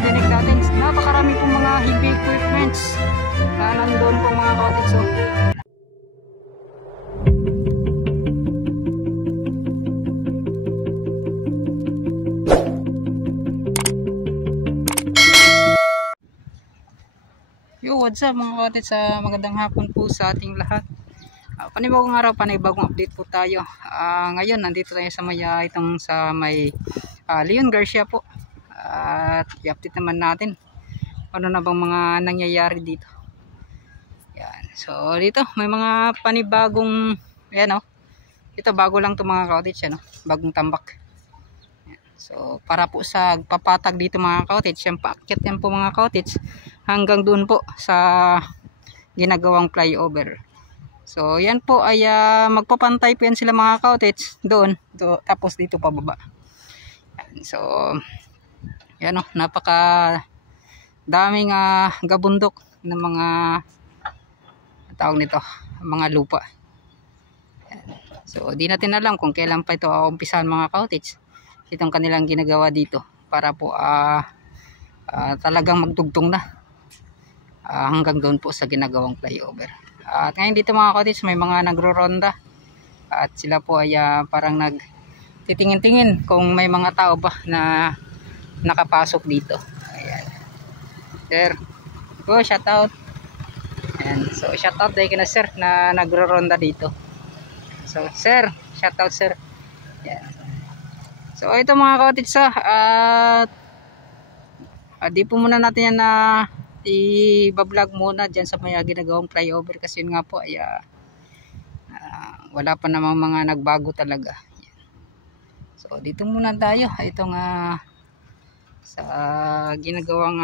Dinig natin, napakarami pong mga heavy equipments na nandun po mga cottage. So what's up mga cottage, magandang hapon po sa ating lahat. Panibagong araw, panibagong update po tayo. Ngayon nandito tayo sa may sa may Leon Garcia po. At i-update naman natin ano na bang mga nangyayari dito. Yan. So dito may mga panibagong, ayan o, ito bago lang to mga cottage, ano, bagong tambak. Yan. So para po sa papatag dito mga cottage, yung paakyat yan po mga cottage hanggang doon po sa ginagawang flyover. So yan po ay magpapantay po yan sila mga cottage doon, tapos dito pababa. Yan. So yan o, napaka daming gabundok ng mga tawag nito, mga lupa. Yan. So di natin alam kung kailan pa ito umpisahan mga cottage, itong kanilang ginagawa dito para po talagang magdugtong na hanggang doon po sa ginagawang flyover. At ngayon dito mga cottage may mga nagro-ronda at sila po ay parang nagtitingin-tingin kung may mga tao ba na nakapasok dito. Ayan. Sir, go, shout out. Ayan. So shout out dahil na sir na nagro-ronda dito. So sir, shout out sir. Ayan. So ito mga cottage, di po muna natin yan na i-vlog muna dyan sa may ginagawang flyover kasi yun nga po ay wala pa namang mga nagbago talaga. Ayan. So dito muna tayo itong sa ginagawang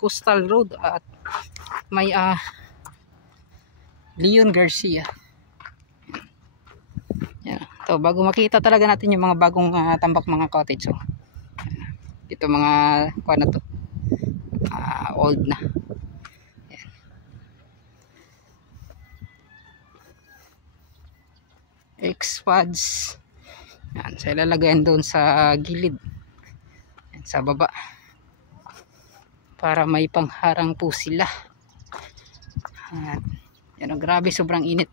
Coastal Road at may Leon Garcia. Yan. So bago makita talaga natin yung mga bagong tambak mga cottage. So ito mga kuha na to, old na. Yan. X-pads. Yan, so ilalagayan doon sa gilid, sa baba para may pangharang po sila. At yan, grabe sobrang init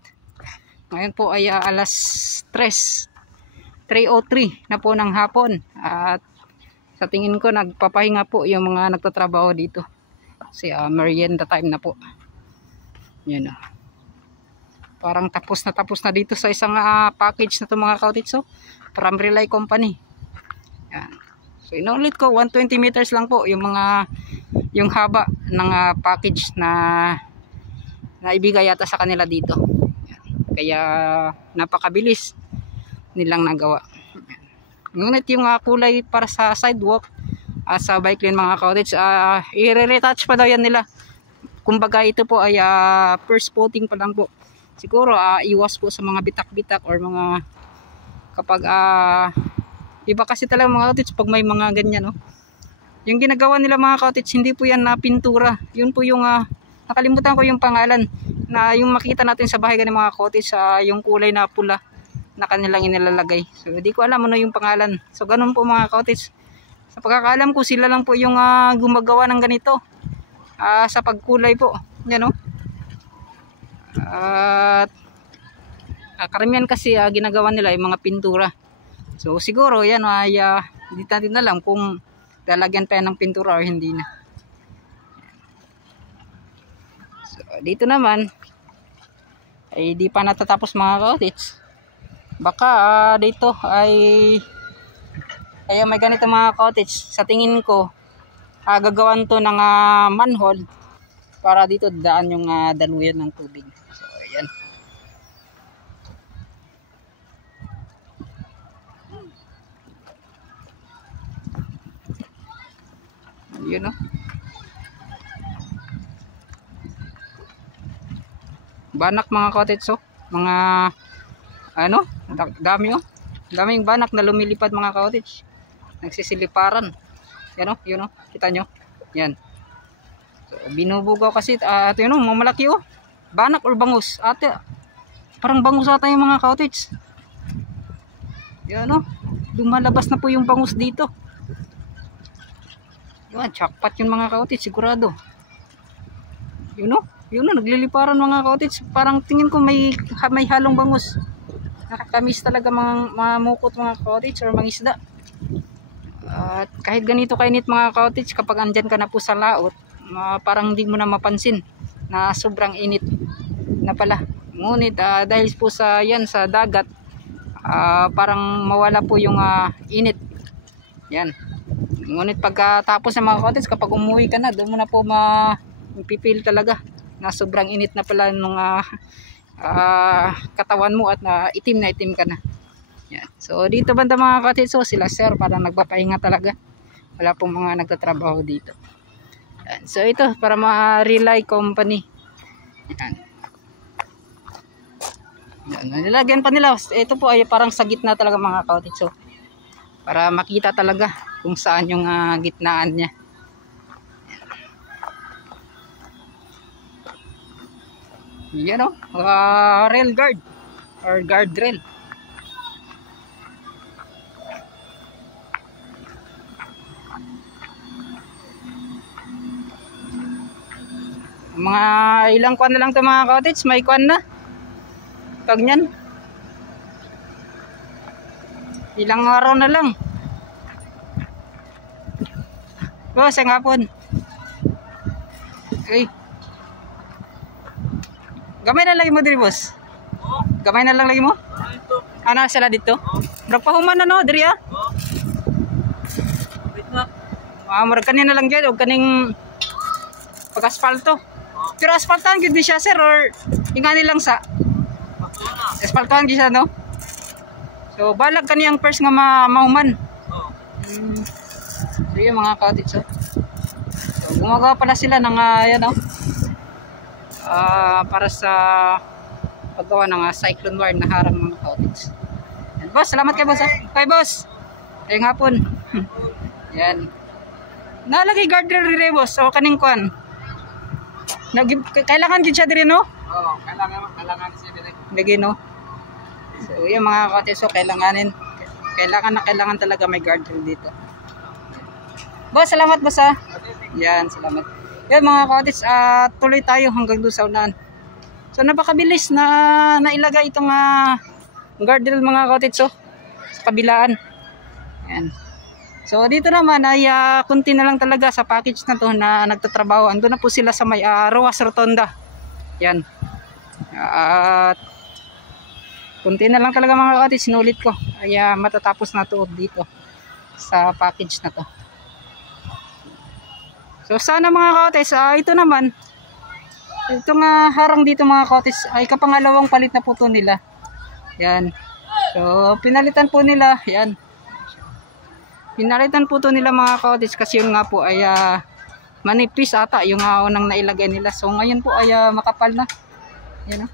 ngayon po ay alas 3:03 na po ng hapon at sa tingin ko nagpapahinga po yung mga nagtatrabaho dito kasi merienda time na po. Yan parang tapos na dito sa isang package na to mga cottage, so from Relay Company. Yan. So inulit ko 120 meters lang po yung haba ng package na ibigay yata sa kanila dito. Kaya napakabilis nilang nagawa. Ngunit yung kulay para sa sidewalk sa bike lane mga cottage, i-retouch pa daw yan nila. Kumbaga ito po ay first coating pa lang po. Siguro iwas po sa mga bitak-bitak or mga kapag iba kasi talaga mga cottage pag may mga ganyan, no? Yung ginagawa nila mga cottage, hindi po yan na pintura. Yun po yung nakalimutan ko yung pangalan na yung makita natin sa bahay ng mga cottage, yung kulay na pula na kanilang inilalagay. So hindi ko alam ano yung pangalan. So ganun po mga cottage. Sa pagkakaalam ko sila lang po yung gumagawa ng ganito sa pagkulay po. Yan, no? At karamihan kasi ginagawa nila yung mga pintura. So siguro yan ay hindi natin alam kung lalagyan pa yan ng pintura o hindi na. So dito naman ay di pa natatapos mga cottage. Baka dito ay may ganito mga cottage. Sa tingin ko gagawan to ng manhole para dito daan yung daluyan ng tubig. So ayan. Yun know? Banak mga cottage oh. Mga ano, dami oh. Daming banak na lumilipad mga cottage. Nagsisiliparan. Yan oh, yun oh. Kita nyo? Yan. So, binubugaw kasi ito yun oh, mamalaki oh. Banak or bangus? Ate, parang bangus ata yung mga cottage. Yan oh. Lumalabas na po yung bangus dito. Yan, jackpot yung mga cottage sigurado. Yun oh. Yun na, nagliliparan mga cottage. Parang tingin ko may halong bangus. Nakakamis talaga mga mukot mga cottage or mga isda. At kahit ganito kainit mga cottage, kapag andyan ka na po sa laot, parang hindi mo na mapansin na sobrang init na pala. Ngunit dahil po sa dagat, parang mawala po yung init. Yan. Ngunit pagkatapos ng mga cottage, kapag umuwi ka na, doon mo na po mapipil talaga na sobrang init na pala nung katawan mo at itim na itim ka na. Yan. So dito banda mga cottage, so sila sir parang nagpapahinga talaga. Wala pong mga nagtatrabaho dito. Yan. So ito para ma-relay company. Yan. Yan. Nilagyan pa nila. Ito po ay parang sa gitna talaga mga cottage. So para makita talaga kung saan yung gitnaan niya. Yan o, rail guard or guard rail. Mga ilang kwan na lang ito mga cottage, may kwan na pag nyan ilang araw na lang. Boss, ang hapon. Okay, gamay na lagi mo diri boss. Gamay na lang lagi mo. Ano sila dito? Nagpahuman na no diri ah. Murag kanina lang gyud og kaning pag-asfalto. Pero asfaltahan gyud di siya sir or ingani lang sa asfaltahan gyud siya no. So balag kaniyang first nga mahuman. So yung mga cottage oh. So gumagawa pala sila ng yan oh. Para sa paggawa ng cyclone wire na harang mga cottage. Yan, boss, salamat kay boss. Kay boss. Ngayong hapon. Yan. Nalagay guardrail dire boss. O kaning kwan. Kailangan gid siya dire no? Oo, kailangan siya dire. Lagi no. So, yung mga cottage so kailangan talaga may guardrail dito. Boss, salamat boss ha. Yan, salamat. Yan mga cottage, tuloy tayo hanggang doon sa unahan. So napakabilis na nailagay itong guardrail mga cottage so, sa kabilaan. Yan. So dito naman ay kunti na lang talaga sa package na to na nagtatrabaho. Ando na po sila sa may Roas Rotonda. Yan. At kunti na lang talaga mga cottage, sinulit ko. Ay matatapos na to dito sa package na to. So sana mga cottage, ito naman itong harang dito mga cottage ay kapangalawang palit na po to nila. Yan. So pinalitan po nila, yan. Pinalitan po to nila mga cottage kasi yun nga po ay manipis ata yung unang nailagay nila. So ngayon po ay makapal na. Yan.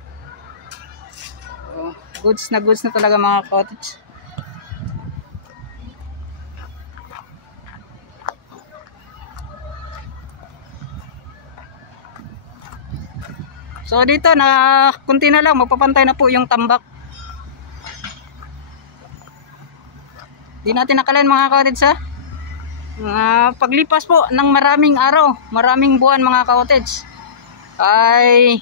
So, goods na talaga mga cottage. So dito na kunti na lang magpapantay na po yung tambak. Di natin nakalain mga cottage ha. Paglipas po ng maraming araw, maraming buwan mga cottage ay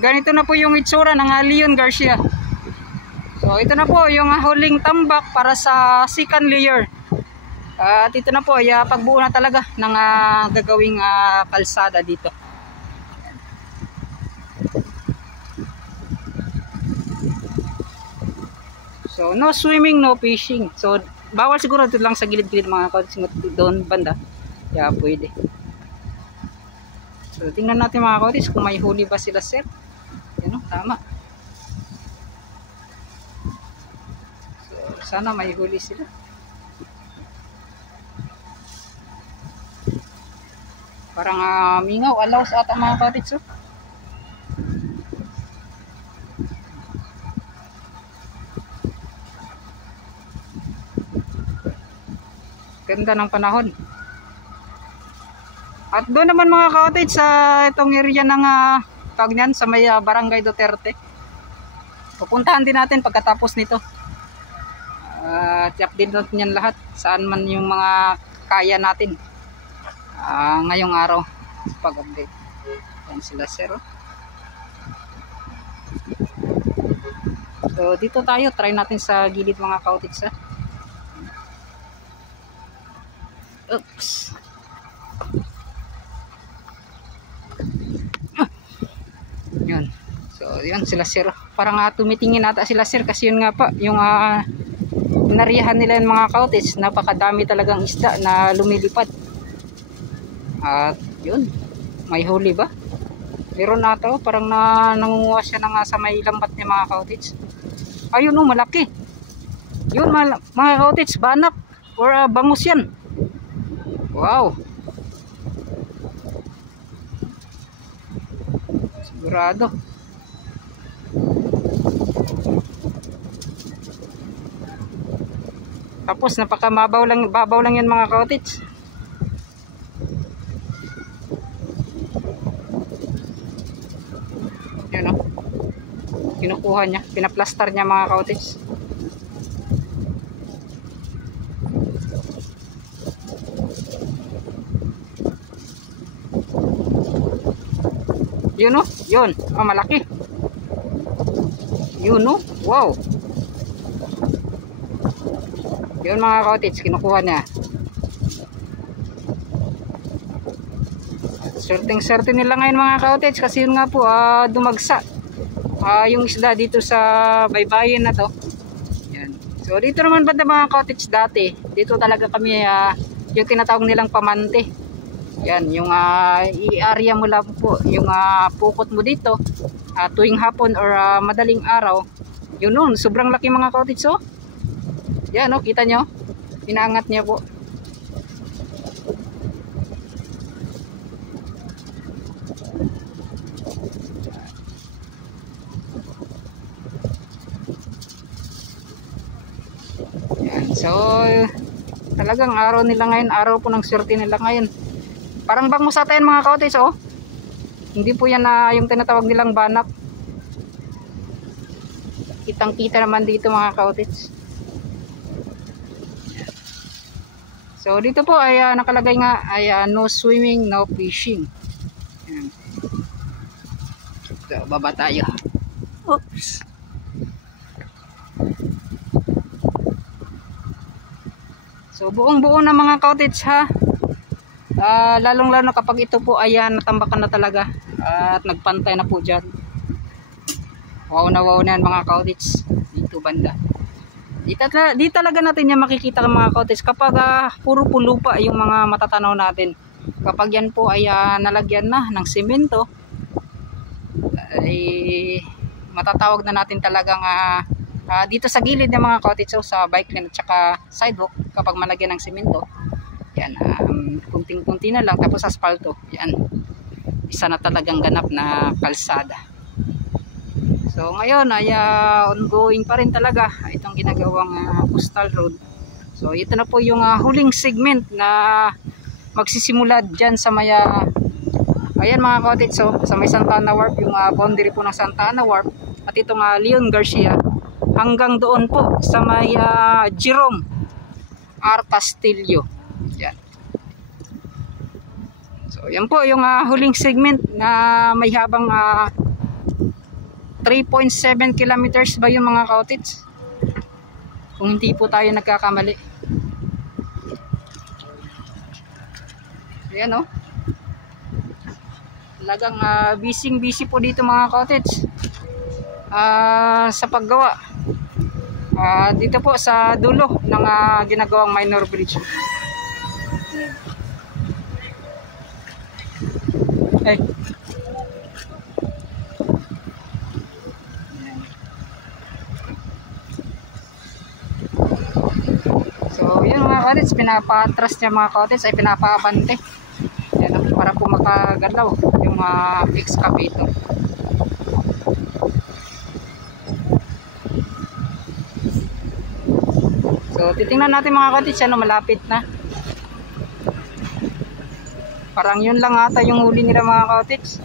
ganito na po yung itsura ng Leon Garcia. So ito na po yung huling tambak para sa second layer. At ito na po ay pagbuo na talaga ng gagawing kalsada dito. So no swimming, no fishing. So bawal siguro dito lang sa gilid-gilid mga cottage doon banda. Kaya pwede. So tingnan natin mga cottage kung may huli ba sila sir. Yan o, tama. So sana may huli sila. Parang mingaw, alaws ata mga cottage. Oh. Ganda ng panahon. At doon naman mga cottage sa itong area ng tawag niyan, sa may Barangay Duterte. Pupuntahan din natin pagkatapos nito. I-update natin yan lahat. Saan man yung mga kaya natin ngayong araw pag-update. Yan sila sir. So dito tayo, try natin sa gilid mga cottage. Oops. Yun. So yun sila sir. Parang tumitingin ata sila sir kasi yun nga pa yung nariyahan nila yung mga cottage. Napakadami talagang isda na lumilipad. At yun, may huli ba? Meron ata parang nangunguha siya ng sa may lambat niya mga cottage. Ayun malaki. Yun mga cottage, banak or bangus yan. Wow. Sigurado. Tapos napakamabaw lang, babaw lang yan mga cottage. Yan o. Kinukuha niya, pinaplastar niya mga cottage. Yun o, yun. Malaki. Yun o, wow. Yun mga cottage, kinukuha niya. Certain nila ngayon mga cottage kasi yun nga po dumagsa yung isda dito sa baybayin na to. Yan. So dito naman banda mga cottage dati, dito talaga kami yung tinatawag nilang pamante. Yan, yung i-area mo lang po, yung pukot mo dito tuwing hapon or madaling araw. Yun nun, sobrang laki mga cottage oh. Yan oh, kita nyo, inaangat niya po. Yan, so talagang araw nila ngayon, araw po ng swerte nila ngayon. Parang bangus ata yan mga cottage oh. Hindi po yan yung tinatawag nilang banak. Kitang kita naman dito mga cottage. So dito po ay nakalagay nga ay no swimming, no fishing. Yan. So baba tayo. Oops. So buong buo na mga cottage ha. Lalong lalo kapag ito po ay natambakan na talaga at nagpantay na po dyan. Wow na yan mga cottage dito banda. Di talaga natin yan makikita ng mga cottage kapag puro po lupa yung mga matatanaw natin. Kapag yan po ay nalagyan na ng semento ay matatawag na natin talagang dito sa gilid ng mga cottage sa bike lane at saka sidewalk kapag malagyan ng semento. Yan, kunting-kunti na lang tapos asfalto. Yan, isa na talagang ganap na kalsada. So ngayon ay ongoing pa rin talaga itong ginagawang coastal road. So ito na po yung huling segment na magsisimula dyan sa may ayan mga cottage, so sa may Santa Ana Wharf, yung boundary po ng Santa Ana Wharf at itong Leon Garcia hanggang doon po sa may Jerome R. Castillo. Yan. So yan po yung huling segment na may habang 3.7 kilometers ba yung mga cottage, kung hindi po tayo nagkakamali. Ayan o, talagang busy po dito mga cottage sa paggawa dito po sa dulo ng ginagawang minor bridge. Ay. So yun mga cottage, pinapatras niya mga cottage ay pinapabante. Yan, para po makagalaw yung excavator. So titingnan natin mga cottage, ano, malapit na. Parang yun lang ata yung huli nila mga cottage.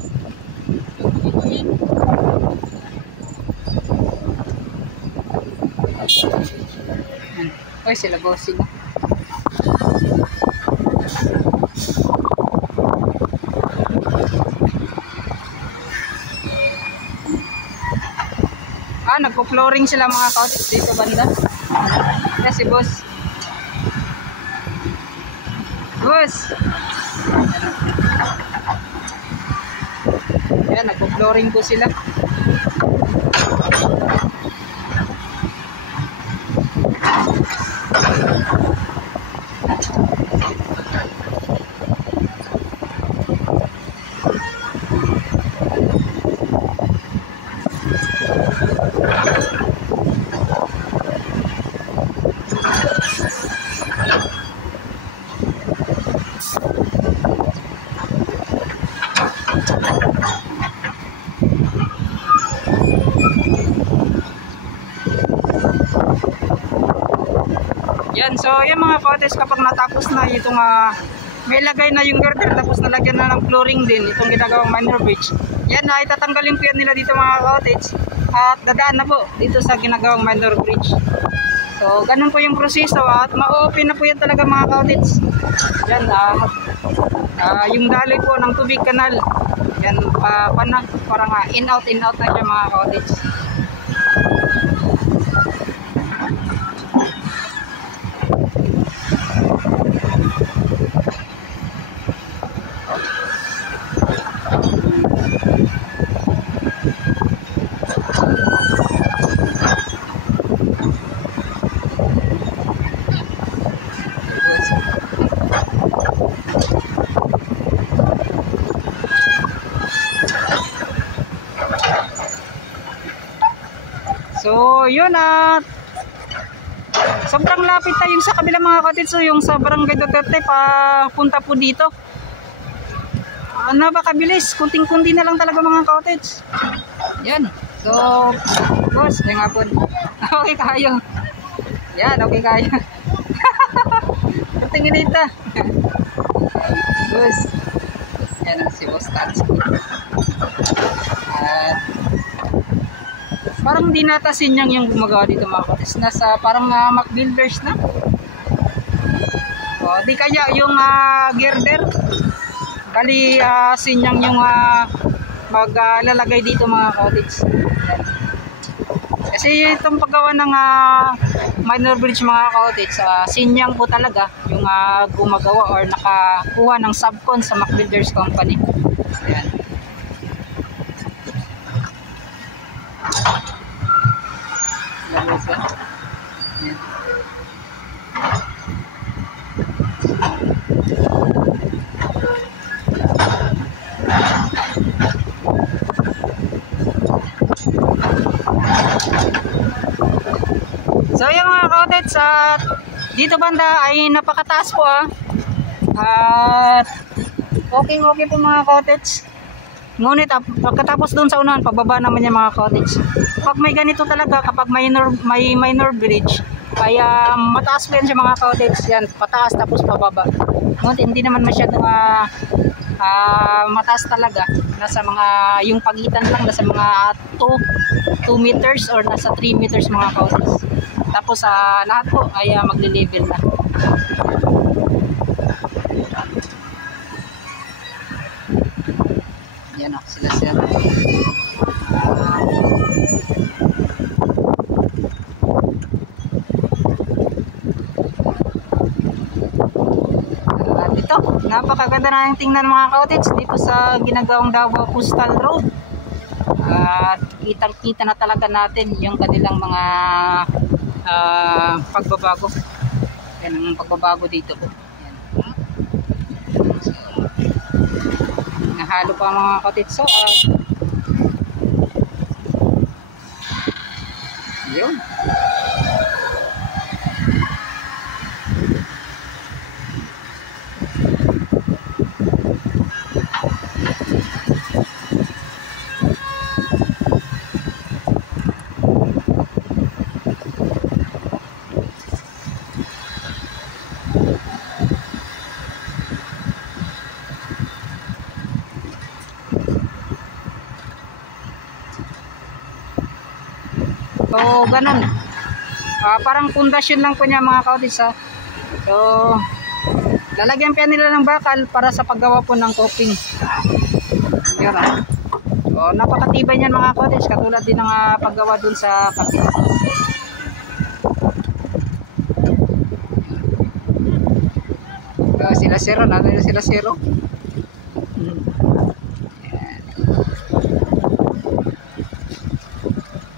Ay, sila bossing. Nagpo-flooring sila mga cottage dito banda. Yes, si boss. Boss! Ayan, nagpo-flooring po sila. Yan, so yan mga cottage, kapag natapos na itong may lagay na yung girder, tapos nalagyan na ng flooring din itong ginagawang minor bridge, yan na itatanggalin po yan nila dito mga cottage at dadaan na po dito sa ginagawang minor bridge. So ganun po yung proseso at ma-open na po yan talaga mga cottage. Yan, yung daloy po ng tubig kanal, yan, parang in out na siya mga cottage. So yun, sobrang lapit na yung sa kabila mga cottage. So yung sa Barangay Duterte papunta po dito, napakabilis, kunting-kunti na lang talaga mga cottage. Yan, so boss, kaya nga po okay kayo. Yan, okay kayo. Tingin ito boss. Yan si boss Tansky. At parang di natasin yung gumagawa dito mga cottage. Nasa parang Mac Builders na. O, di kaya yung girder. Kali sinyang yung maglalagay dito mga cottage. Kasi itong paggawa ng minor bridge mga cottage, sinyang po talaga yung gumagawa or nakakuha ng subcon sa Mac Builders Company. Ayan. So yung mga cottage, dito banda ay napakataas po at okay po mga cottage. Ngunit pagkatapos doon sa unahan, pababa naman yung mga cottage. Pag may ganito talaga, kapag may minor bridge, kaya mataas po yan siya mga cottage. Yan, pataas tapos pababa. Ngunit hindi naman masyadong mataas talaga. Nasa mga, yung pagitan lang, nasa mga 2 meters or nasa 3 meters mga cottage. Tapos lahat po ay magli-level na. Yan sila. Dito, napakaganda na yung tingnan mga cottage dito sa ginagawang Davao Coastal Road. At kitang-kita na talaga natin yung kanilang mga pagbabago. Yan ang pagbabago dito po. Nahalo pa mga cottage. So yun. ganun. Parang pundasyon lang po niya mga kautis ha. So, lalagyan pa nila ng bakal para sa paggawa po ng coping. Yun ha. So, napakatibay niyan mga kautis. Katulad din ng paggawa dun sa kapit. Sila zero, natin sila zero.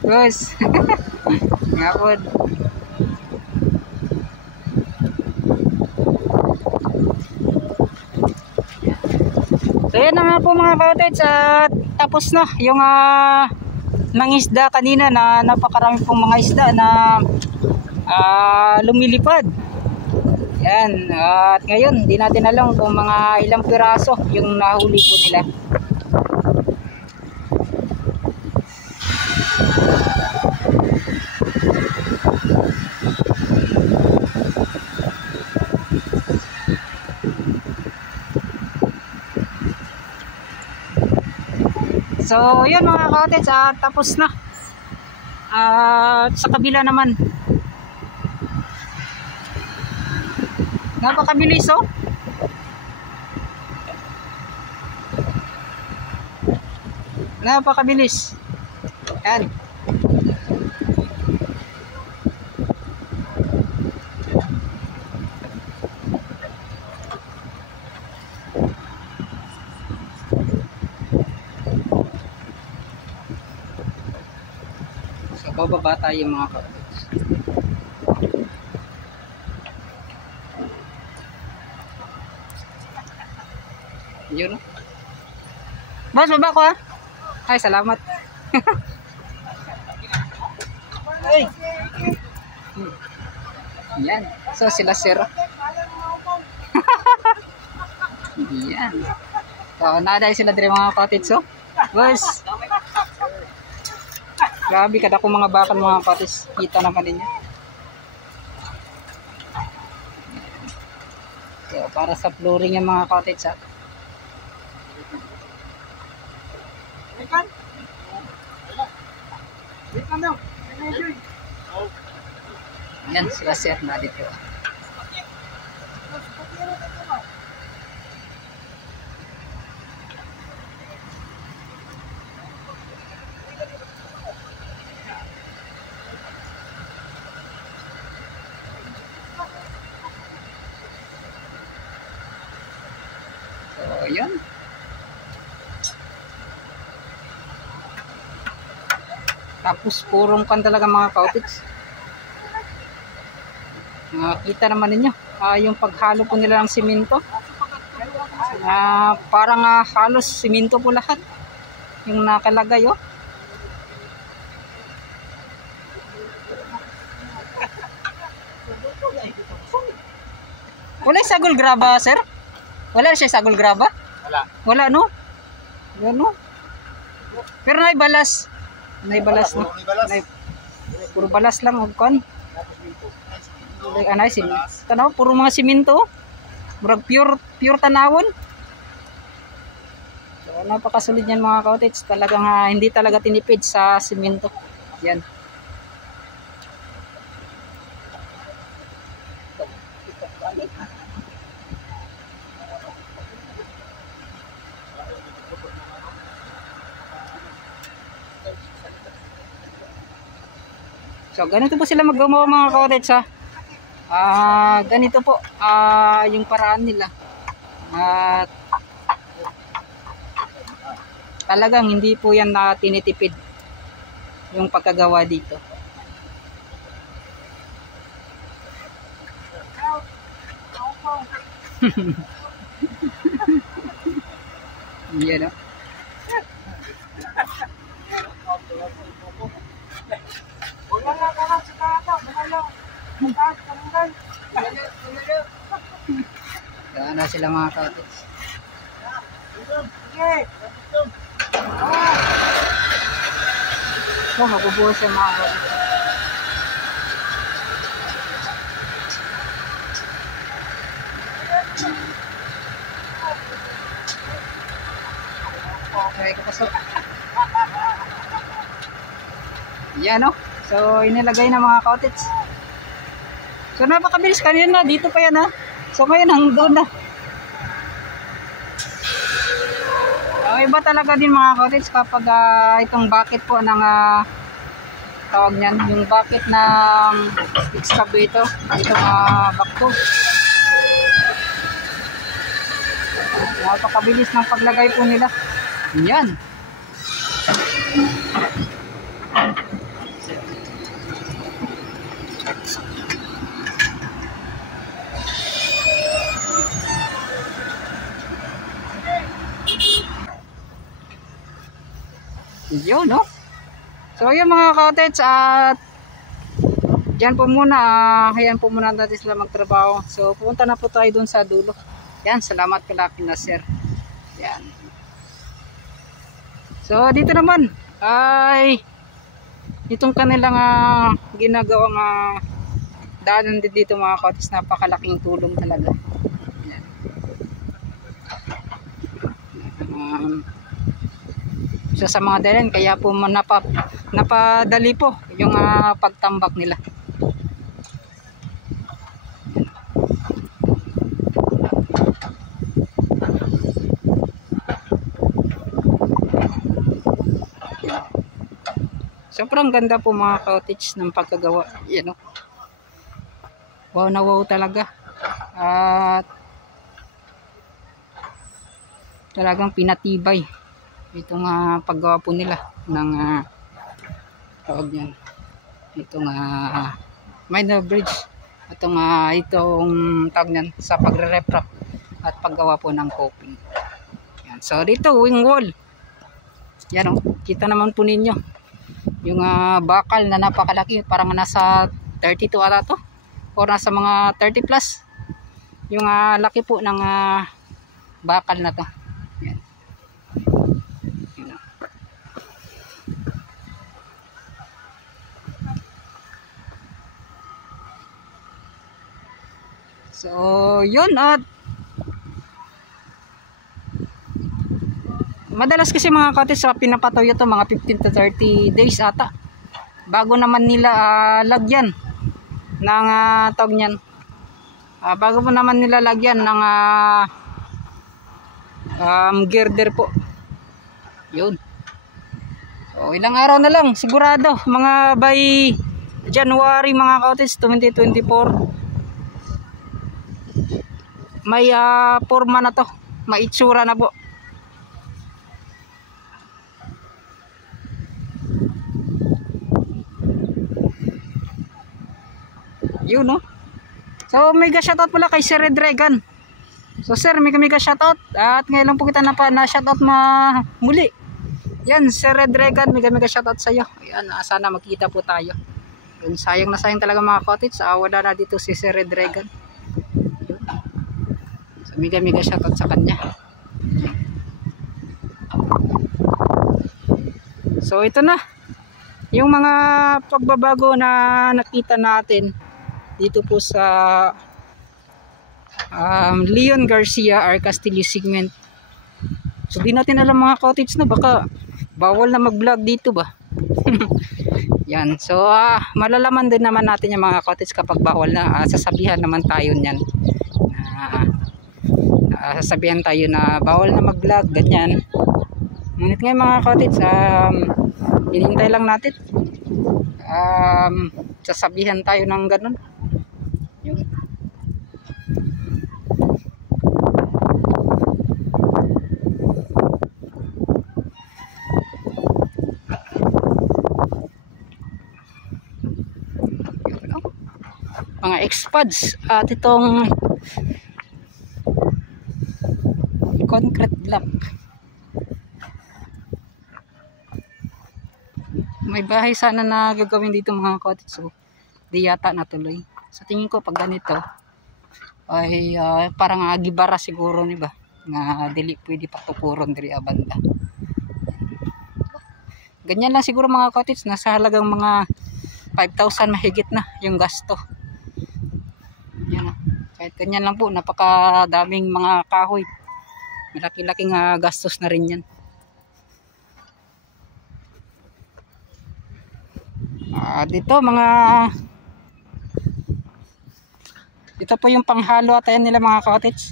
Guys, ngapon. So yan na nga po mga kautis, at tapos na yung nangisda kanina na napakarami pong mga isda na lumilipad. Yan, at ngayon hindi natin alam kung mga ilang piraso yung nahuli po nila. So yun mga kautis, tapos na. Sa kabila naman, napakabilis oh. Napakabilis. Yan. So bababa tayo mga kautis. Yun. Boss, baba ko ha. Ay, salamat. Ay. Yan. So, sila zero. Yan. So, naday sila din mga kapatid. So, boss. Grabe, kada ko mga bakal mga kapatid. Kita naman ninyo. So, para sa flooring yung mga kapatid sa yan sila sir na dito. So yan. Tapos purong kan talaga mga kautits. Kita naman ninyo yung paghalo po nila ng simento. Parang halos simento po lahat yung nakalagay oh. Wala sagol graba sir? Wala siya sagol graba? Wala no? Ano? Pero naibalas. Naibalas no? Puro balas lang og kon. Anay tanaw puro mga simento. Murag pure tanawon. So napakasulid yan mga kautits. Talagang hindi talaga tinipid sa simento. Yan. So ganito po sila maggumawa mga kautits ha. Ganito po yung paraan nila. At talagang hindi po yan na tinitipid yung pagkagawa dito. Yan o. Yan na sila mga kautits. So mabubuhos yung mga kautits. Okay, kapasok. Yan o. So So inilagay na mga cottage. So napakabilis, kanina dito pa yan ha. So ngayon hangdoon na. So iba talaga din mga cottage kapag itong bucket po ng tawag niyan, yung bucket ng excavator, itong bakto. Napakabilis ng paglagay po nila. Yan. Yun, no? So, yun mga cottage, at dyan po muna, hayan po muna natin sila magtrabaho. So, pupunta na po tayo dun sa dulo. Yan, salamat kala na sir. Yan. So, dito naman, ay, itong kanilang ginagawang daanan din dito mga cottage, napakalaking tulong talaga. Yan. Isa sa mga dahilan kaya po napadali po yung pagtambak nila. Sobrang ganda po mga cottage ng pagkagawa. Yan o. Wow na wow talaga. At talagang pinatibay itong paggawa po nila ng tawag niyan, itong minor bridge, itong tawag niyan sa pagre-reprap at paggawa po ng coping. Yan. So dito wing wall. Yan o, kita naman po ninyo yung bakal na napakalaki, parang nasa 32 ata to o nasa mga 30 plus yung laki po ng bakal na to. Yan. So, yun, at madalas kasi mga cottage pinapatoyo to mga 15 to 30 days ata bago naman nila lagyan ng tawag niyan. Bago mo naman nila lagyan ng girder po. Yun. So, ilang araw na lang sigurado, mga by January mga cottage 2024. May forma na to, may itsura na po. Yun no. So mega shoutout pala kay Sir Red Regan. So sir, mega shoutout, at ngayon lang po kita na shoutout muli. Yan Sir Red Regan, mega shoutout sa iyo. Ayan, sana magkita po tayo. Yun, sayang na sayang talaga mga cottage, wala na dito si Sir Red Regan. Mega shoutout sa kanya. So ito na yung mga pagbabago na nakita natin dito po sa Leon Garcia R. Castillo segment. So di natin alam mga cottage na baka bawal na mag-vlog dito ba. Yan. So malalaman din naman natin yung mga cottage kapag bawal na, sasabihan naman tayo niyan. Sasabihan tayo na bawal na mag-vlog, ganyan. Ngunit ngayon mga cottage, hinihintay lang natin. Sasabihan tayo ng ganun. Yung mga expads at itong concrete block. May bahay sana na gagawin dito mga cottage, so di yata natuloy. Sa tingin ko pag ganito ay parang agibara siguro ni ba nga dili pwede patukuron diri abanda. Ganyan lang siguro mga cottage, nasa halagang mga 5,000 mahigit na yung gasto. Yan, kahit ganyan lang po, napakadaming mga kahoy. Malaki-laking gastos na rin yan. Dito ito po yung panghalo at ayan nila mga cottage,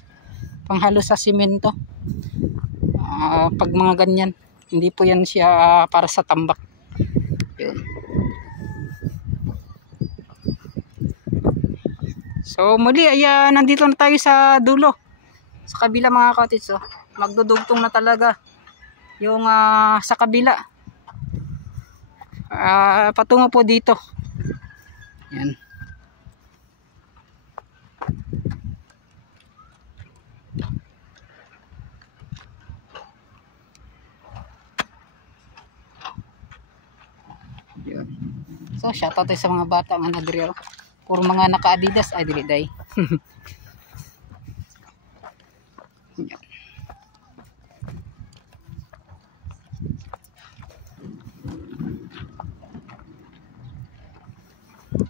panghalo sa simento. Pag mga ganyan, hindi po yan siya para sa tambak. Yun. So muli ay nandito na tayo sa dulo, sa kabila mga cottage. Magdudugtong na talaga yung sa kabila, patungo po dito. Yan. Yun. So shoutout tayo sa mga bata nga nagre, puro mga naka-Adidas ay dili day.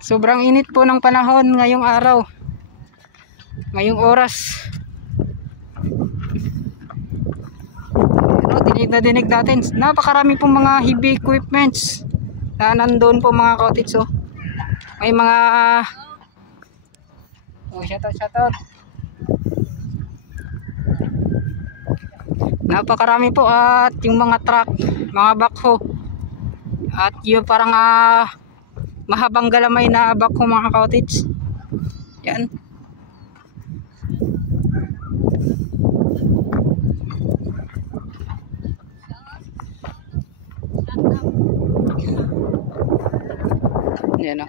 Sobrang init po ng panahon ngayong araw, ngayong oras. Dinig na dinig natin, napakarami pong mga heavy equipments na nandun po mga cottage. May mga shoutout. Napakarami po, at yung mga truck, mga backhoe, at yung parang mahabang galamay na backhoe mga cottage. Yan. Yan o.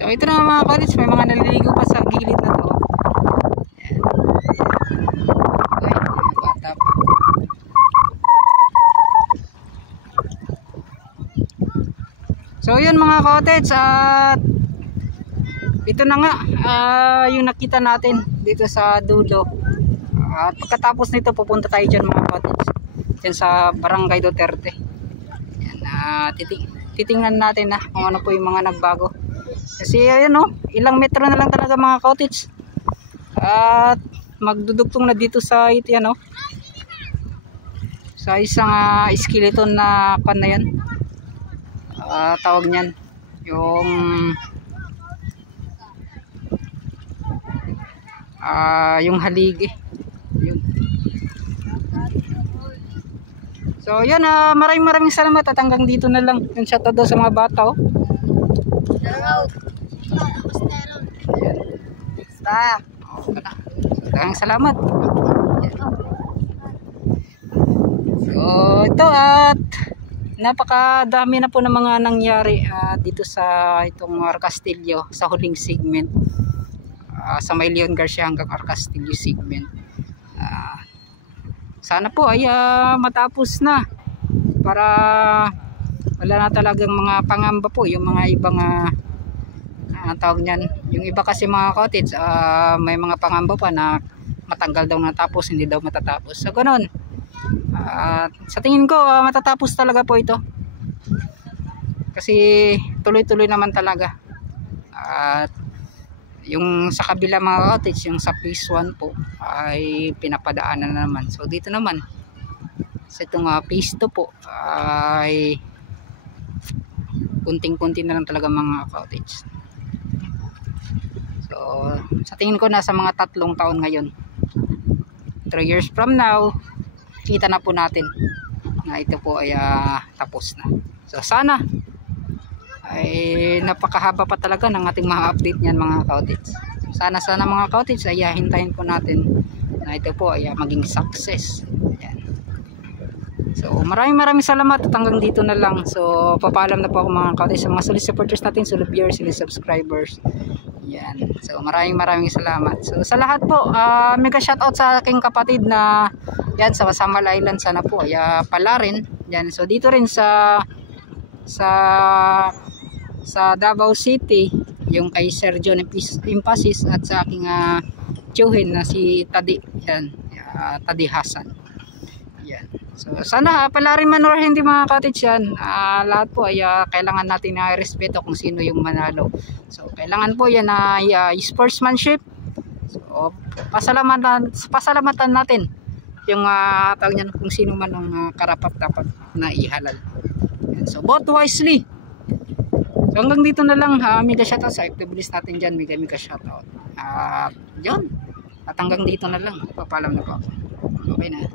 So ito na mga cottage, may mga naliligo pa sa gilid na to. Yan. Ay, bata pa. So yun mga cottage, at ito na nga yung nakita natin dito sa dulo. At pagkatapos nito pupunta tayo dyan mga cottage, dyan sa Barangay Duterte. Yan, titingnan natin kung ano po yung mga nagbago. Kasi ayun ilang metro na lang talaga mga cottage, at magdudugtong na dito sa yan sa isang skeleton na pan na yan. Tawag niyan yung haligi. Yun. So yan, maraming salamat, at hanggang dito na lang. Yung shoutout daw sa mga bata. Maraming salamat. So ito, at napakadami na po ng mga nangyari dito sa itong Arcastillo, sa huling segment, sa may Leon Garcia hanggang Arcastillo segment. Sana po ay matapos na, para wala na talagang mga pangamba po yung mga ibang tawag niyan. Yung iba kasi mga cottage, may mga pangamba pa na matanggal daw natapos, hindi daw matatapos. So ganoon. Sa tingin ko matatapos talaga po ito, kasi tuloy-tuloy naman talaga. At yung sa kabila mga cottage, yung sa phase 1 po ay pinapadaanan na naman. So dito naman sa itong phase 2 po ay kunting-kunti na lang talaga mga cottage. So sa tingin ko nasa mga 3 taon ngayon, 3 years from now, kita na po natin na ito po ay tapos na. So sana ay napakahaba pa talaga ng ating mga update niyan mga cottage. Sana mga cottage ay hintayin po natin na ito po ay maging success. Yan. So maraming salamat, at hanggang dito na lang. So papaalam na po ako mga cottage sa mga solid supporters natin, solid viewers, solid subscribers. Yan. So maraming salamat. So sa lahat po, mega shoutout sa aking kapatid na yan sa Samal Island, sana po ay pala rin. Yan. So dito rin sa Davao City, yung kay Sir John Impasis, at sa aking tiyuhin na si Tadi, yan, Tadi Hasan. Yan. So sana palarin man or hindi mga cottage yan, lahat po ay kailangan natin na respeto kung sino yung manalo. So kailangan po yan ay sportsmanship. So pasalamatan natin yung tawag niyan kung sino man ang karapat dapat na ihalal. So vote wisely. So hanggang dito na lang, mega shoutout sa FWs natin dyan, mega shoutout. Yun. At hanggang dito na lang, papalam na po ako. Okay na.